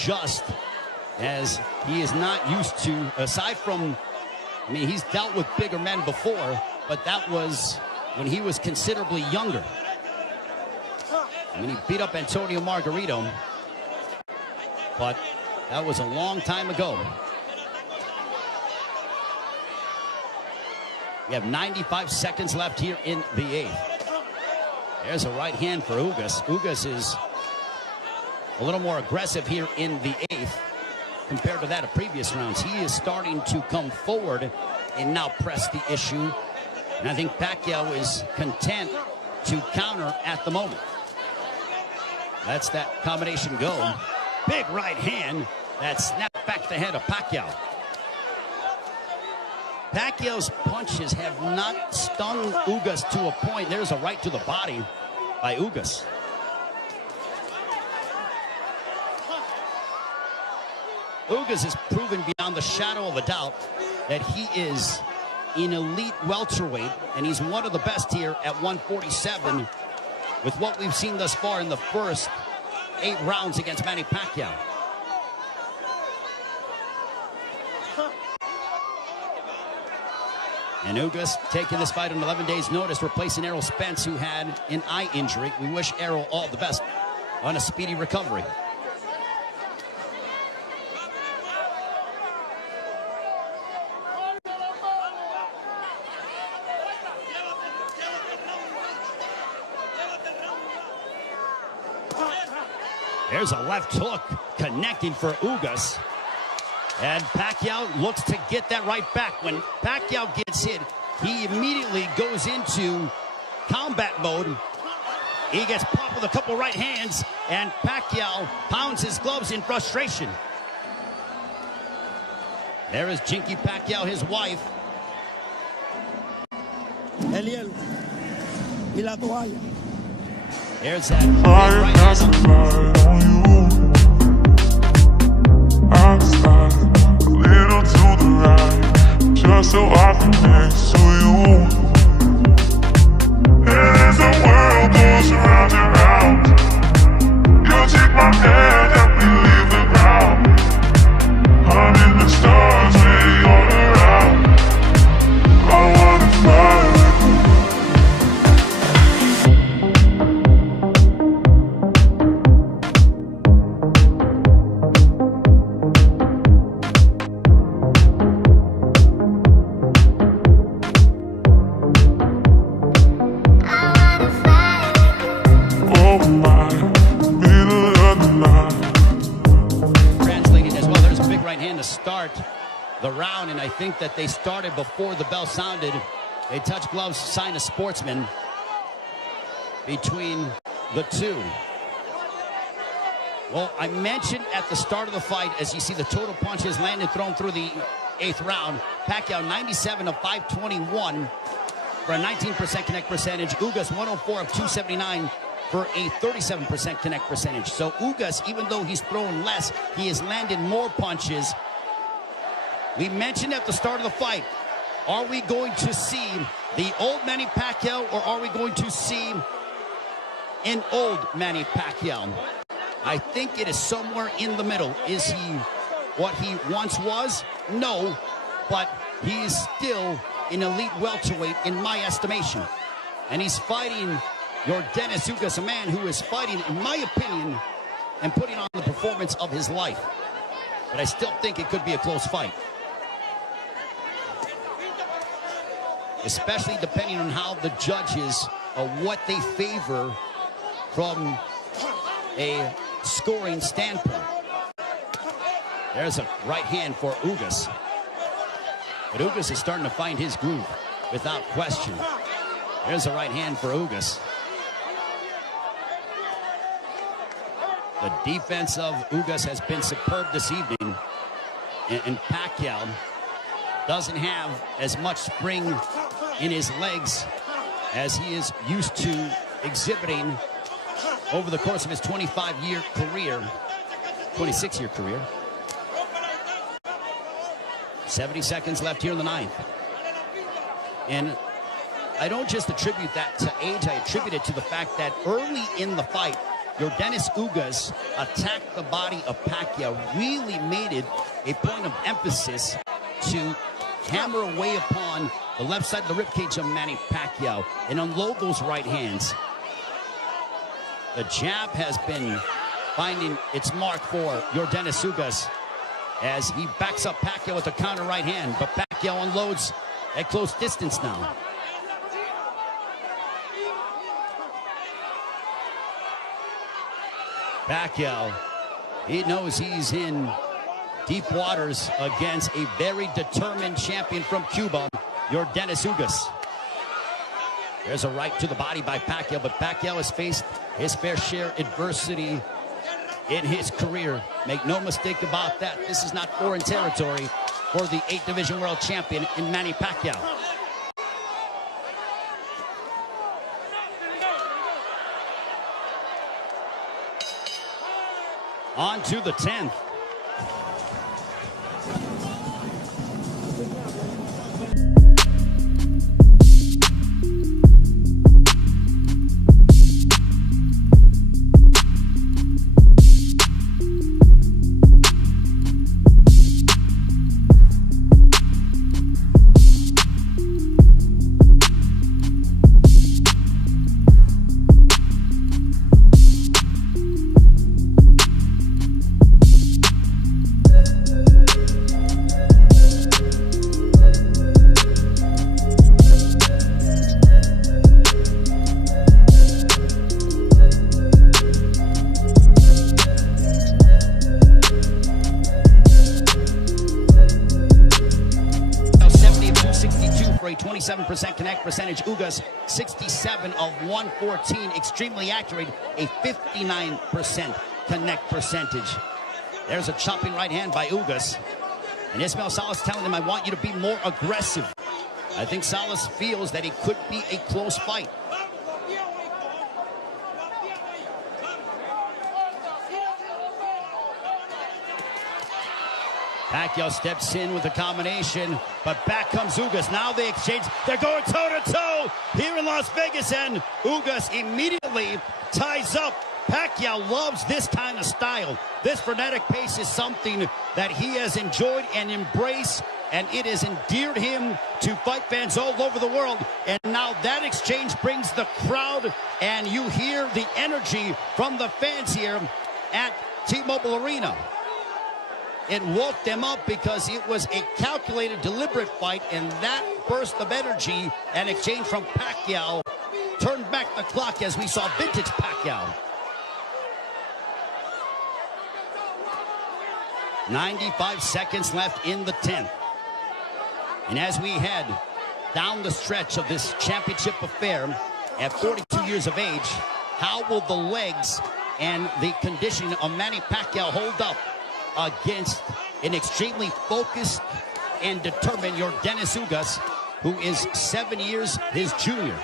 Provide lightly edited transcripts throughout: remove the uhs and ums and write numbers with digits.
adjust, as he is not used to, aside from, I mean, he's dealt with bigger men before, but that was when he was considerably younger. I mean, he beat up Antonio Margarito, but that was a long time ago. We have 95 seconds left here in the 8th. There's a right hand for Ugas. Ugas is a little more aggressive here in the 8th compared to that of previous rounds. He is starting to come forward and now press the issue. And I think Pacquiao is content to counter at the moment. That's that combination go. Big right hand that snapped back the head of Pacquiao. Pacquiao's punches have not stung Ugas to a point. There's a right to the body by Ugas. Ugas has proven beyond the shadow of a doubt that he is an elite welterweight, and he's one of the best here at 147 with what we've seen thus far in the first 8 rounds against Manny Pacquiao. And Ugas taking this fight on 11 days' notice, replacing Errol Spence, who had an eye injury. We wish Errol all the best on a speedy recovery. There's a left hook connecting for Ugas. And Pacquiao looks to get that right back. When Pacquiao gets hit, he immediately goes into combat mode. He gets popped with a couple right hands, and Pacquiao pounds his gloves in frustration. There is Jinky Pacquiao, his wife. El hielo y la toalla. There's that right hand. Just so I can next to you. And as the world goes round and round, you'll take my hand, help me leave the ground. I'm in the stars when you're around. I wanna fly with you. The round, and I think that they started before the bell sounded. They touch gloves, sign a sportsman between the two. Well, I mentioned at the start of the fight, as you see the total punches landed, thrown through the 8th round, Pacquiao 97 of 521 for a 19% connect percentage. Ugas 104 of 279 for a 37% connect percentage. So Ugas, even though he's thrown less, he has landed more punches. We mentioned at the start of the fight, are we going to see the old Manny Pacquiao, or are we going to see an old Manny Pacquiao? I think it is somewhere in the middle. Is he what he once was? No, but he is still an elite welterweight in my estimation. And he's fighting Yordenis, a man who is fighting, in my opinion, and putting on the performance of his life. But I still think it could be a close fight, especially depending on how the judges, what they favor from a scoring standpoint. There's a right hand for Ugas. But Ugas is starting to find his groove, without question. There's a right hand for Ugas. The defense of Ugas has been superb this evening. And Pacquiao doesn't have as much spring in his legs as he is used to exhibiting over the course of his 25-year career, 26-year career. 70 seconds left here in the 9th. And I don't just attribute that to age, I attribute it to the fact that early in the fight, Yordenis attacked the body of Pacquiao, really made it a point of emphasis to hammer away upon the left side of the ribcage of Manny Pacquiao and unload those right hands. The jab has been finding its mark for Yordenis as he backs up Pacquiao with a counter right hand, but Pacquiao unloads at close distance now. Pacquiao, he knows he's in deep waters against a very determined champion from Cuba, Yordenis. There's a right to the body by Pacquiao, but Pacquiao has faced his fair share adversity in his career. Make no mistake about that. This is not foreign territory for the 8th Division World Champion in Manny Pacquiao. On to the 10th. A 27% connect percentage. Ugas 67 of 114, extremely accurate, a 59% connect percentage. There's a chopping right hand by Ugas, and Ismael Salas telling him, I want you to be more aggressive. I think Salas feels that it could be a close fight. Pacquiao steps in with a combination, but back comes Ugas. Now they exchange. They're going toe-to-toe here in Las Vegas, and Ugas immediately ties up. Pacquiao loves this kind of style. This frenetic pace is something that he has enjoyed and embraced, and it has endeared him to fight fans all over the world. And now that exchange brings the crowd, and you hear the energy from the fans here at T-Mobile Arena. It woke them up because it was a calculated, deliberate fight, and that burst of energy and exchange from Pacquiao turned back the clock as we saw vintage Pacquiao. 95 seconds left in the 10th. And as we head down the stretch of this championship affair at 42 years of age, how will the legs and the conditioning of Manny Pacquiao hold up against an extremely focused and determined Yordenis, who is 7 years his junior?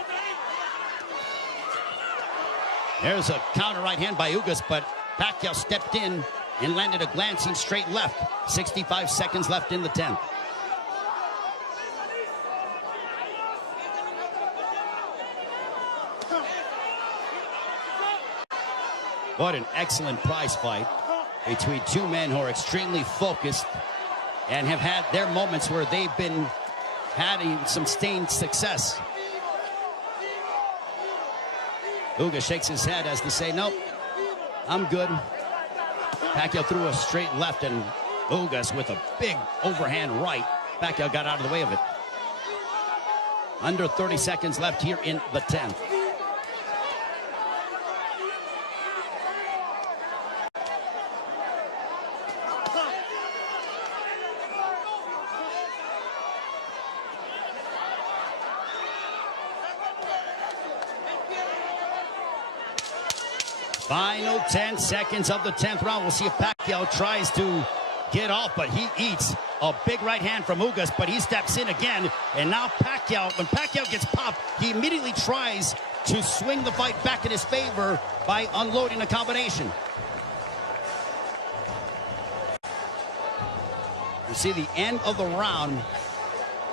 There's a counter right hand by Ugas, but Pacquiao stepped in and landed a glancing straight left. 65 seconds left in the 10th. What an excellent prize fight between two men who are extremely focused and have had their moments where they've been having some sustained success. Ugas shakes his head as to say, nope, I'm good. Pacquiao threw a straight left, and Ugas with a big overhand right. Pacquiao got out of the way of it. Under 30 seconds left here in the 10th. Final 10 seconds of the 10th round. We'll see if Pacquiao tries to get off, but he eats a big right hand from Ugas, but he steps in again. And now Pacquiao, when Pacquiao gets popped, he immediately tries to swing the fight back in his favor by unloading a combination. You see the end of the round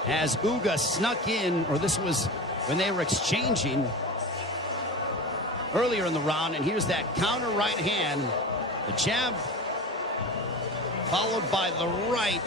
as Ugas snuck in, or this was when they were exchanging. earlier in the round. And here's that counter right hand. The jab followed by the right.